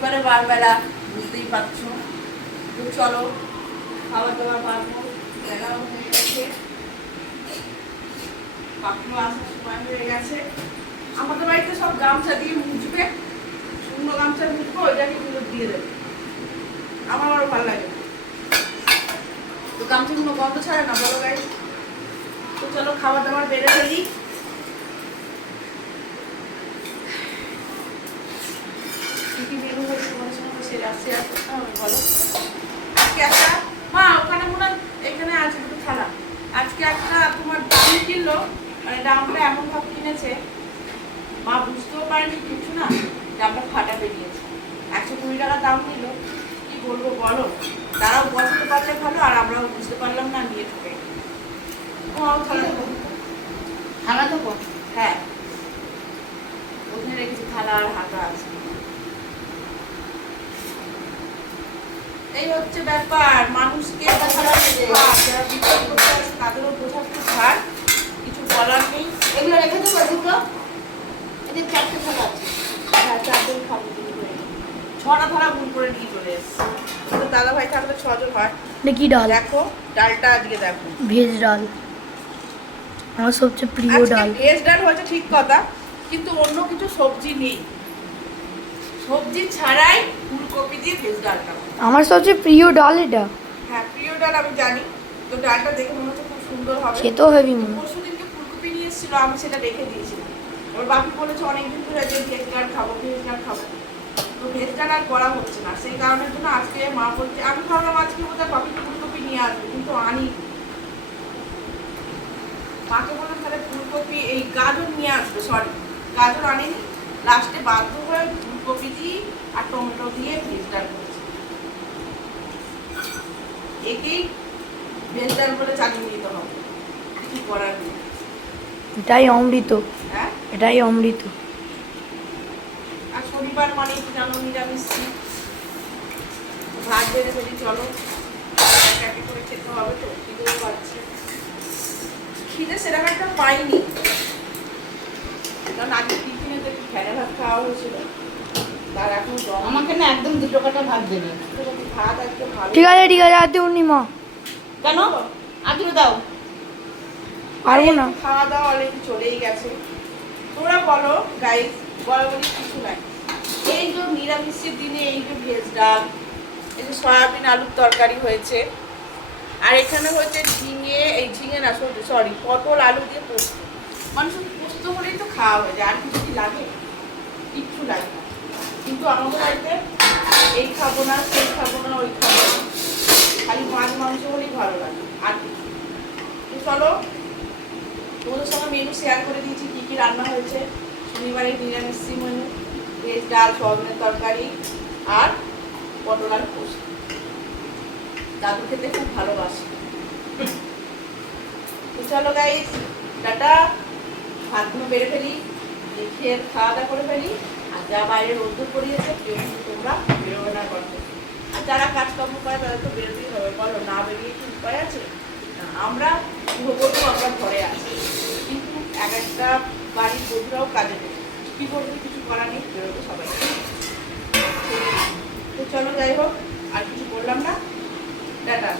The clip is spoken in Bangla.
শনিবারে বারবেলা বুঝতেই পারছো। তো চলো খাবার দাবার পারবো, বেলাও হয়ে গেছে, কাকুও আসার সময় হয়ে গেছে। আমাদের বাড়িতে সব গামছা দিয়ে মুছবে, শুকনো গামছা মুছবো, ওইটাকে গুলো দিয়ে দেবে, আমার আরো ভালো লাগে। তো গামছাগুলো গন্ধ ছাড়ে না বলো গাইস। তো চলো খাবার দাবার বেড়ে ফেলি। কি কি মেনু হয়েছে তোমাদের সঙ্গে শেয়ার করতে হবে বলো। আজকে একটা মা ওখানে মনে হয় এখানে আছে দুটো থালা। আজকে একটা তোমার দাম কিনলো, মানে দামটা এমন ভাব কিনেছে মা বুঝতেও পারেনি কিছু না, দামটা ফাটা বেরিয়েছে। 120 টাকা দাম নিল, কি বলবো বলো। তারাও বসাতে পারলে ভালো, আর আমরাও বুঝতে পারলাম না, নিয়ে ঠকে। থালা দেবো, হ্যাঁ ওখানে রেখেছি থালা আর হাতা আছে। এই হচ্ছে ব্যাপার, মানুষকে যারা বিপদ করতে আছে তাদেরও বোঝা খুব ভার, কিছু বলার নেই। এগুলো রেখে দেবো দুটো, এদের 4টে থালা আছে। হ্যাঁ 4জন খাবো, 6টা থালা ভুল করে নিয়ে চলে এসছে। তো দাদা ভাই থাকলে 6জন হয়। কি ডাল? দেখো ডালটা আজকে দেখো ভেজ ডাল, আমার সবচেয়ে প্রিয় ডাল। ভেজ ডাল হয়েছে ঠিক কথা, কিন্তু অন্য কিছু সবজি নেই, সবজি ছাড়াই ফুলকপি দিয়ে ভেজ ডালটা। আমার সবচেয়ে প্রিয় ডাল এটা। হ্যাঁ প্রিয় ডাল আমি জানি, তো ডালটা দেখে মনে হচ্ছে খুব সুন্দর হবে। খেতেও হেভি মনে। পরশুদিনকে ফুলকপি নিয়ে এসেছিল, আমি সেটা রেখে দিয়েছিলাম। এবার বাপি বলেছে অনেকদিন ধরে যে ভেজ ডাল খাবো, ভেজ ডাল খাবো, তো ভেজ ডাল আর করা হচ্ছে না। সেই কারণের জন্য আজকে মা বলছে, আমি ভাবলাম আজকে বোধহয় বাপি ফুলকপি নিয়ে আসবে, কিন্তু আনি। মাকে বললাম তাহলে ফুলকপি এই গাজর নিয়ে আসবে, সরি গাজর আনেনি। লাস্টে বাধ্য হয়ে ফুলকপি দিয়ে আর টমেটো দিয়ে ভেজ ডাল করেছি। একেই ভেজ ডাল বলে চালিয়ে নিতে হবে, কিছু করার নেই। এটাই অমৃত, হ্যাঁ এটাই অমৃত। আর শনিবার মানে জানো নিরামিষ, ভাত বেড়ে ফেলি। চলো এক এক করে খেতে হবে, তো খিদেও পাচ্ছে। খিদে সেরকম একটা পাইনি, কারণ আগে টিফিনে তো একটু ফেলে ভাত খাওয়া হয়েছিল, তার এখন আমাকে না একদম 2 কাটা ভাত দেবে। ভাত আজকে ভালো। ঠিক আছে ঠিক আছে, আর দিউনি মা, কেন? আদুরে দাও। পারবো না। খাওয়া দাওয়া অলরেডি চলেই গেছে। তোমরা বলো গাইস, বলাবলি কিছু নাই। এই যে নিরামিষের দিনে এই যে ভেজ ডাল, এই যে সয়াবিন আলুর তরকারি হয়েছে, আর এখানে হচ্ছে ঝিঙে, এই ঝিঙে না সরি পটল আলু দিয়ে পোস্ত। মানুষ পোস্ত হলেই তো খাওয়া হয়ে যায়, আর কিছু কি লাগে? কিচ্ছু লাগে না। কিন্তু আমাদের বাড়িতে এই খাবো না, সেই খাবো না, ওই খাবো না, খালি মাছ মাংস হলেই ভালো লাগে, আর কিছু। চলো তোমাদের সঙ্গে মেনু শেয়ার করে দিয়েছি, কী কী রান্না হয়েছে। শনিবারের নিরামিষ মেনু, ভেজ ডাল, সয়াবিনের তরকারি আর পটল আর পোস্ত। দাদু খেতে খুব ভালোবাসে। তো চলো গাইস, টাটা, ভাতগুলো বেড়ে ফেলি, খেয়ে খাওয়া দাওয়া করে ফেলি। আর যা বাইরে রোদ্দুর পড়িয়েছে কেউ কিন্তু তোমরা বেরোবে না করতে। আর যারা কাজকর্ম করে তাদের তো বেরোতেই হবে, বলো না বেরিয়ে কি উপায় আছে? আমরা গৃহবধূ, আমরা ঘরে আছি, কিন্তু এক একটা বাড়ির বধূরাও কাজে নেই, কি করবে, কিছু করার নেই, বেরোবে সবাই। তো চলো যাই হোক, আর কিছু বললাম না, টাটা।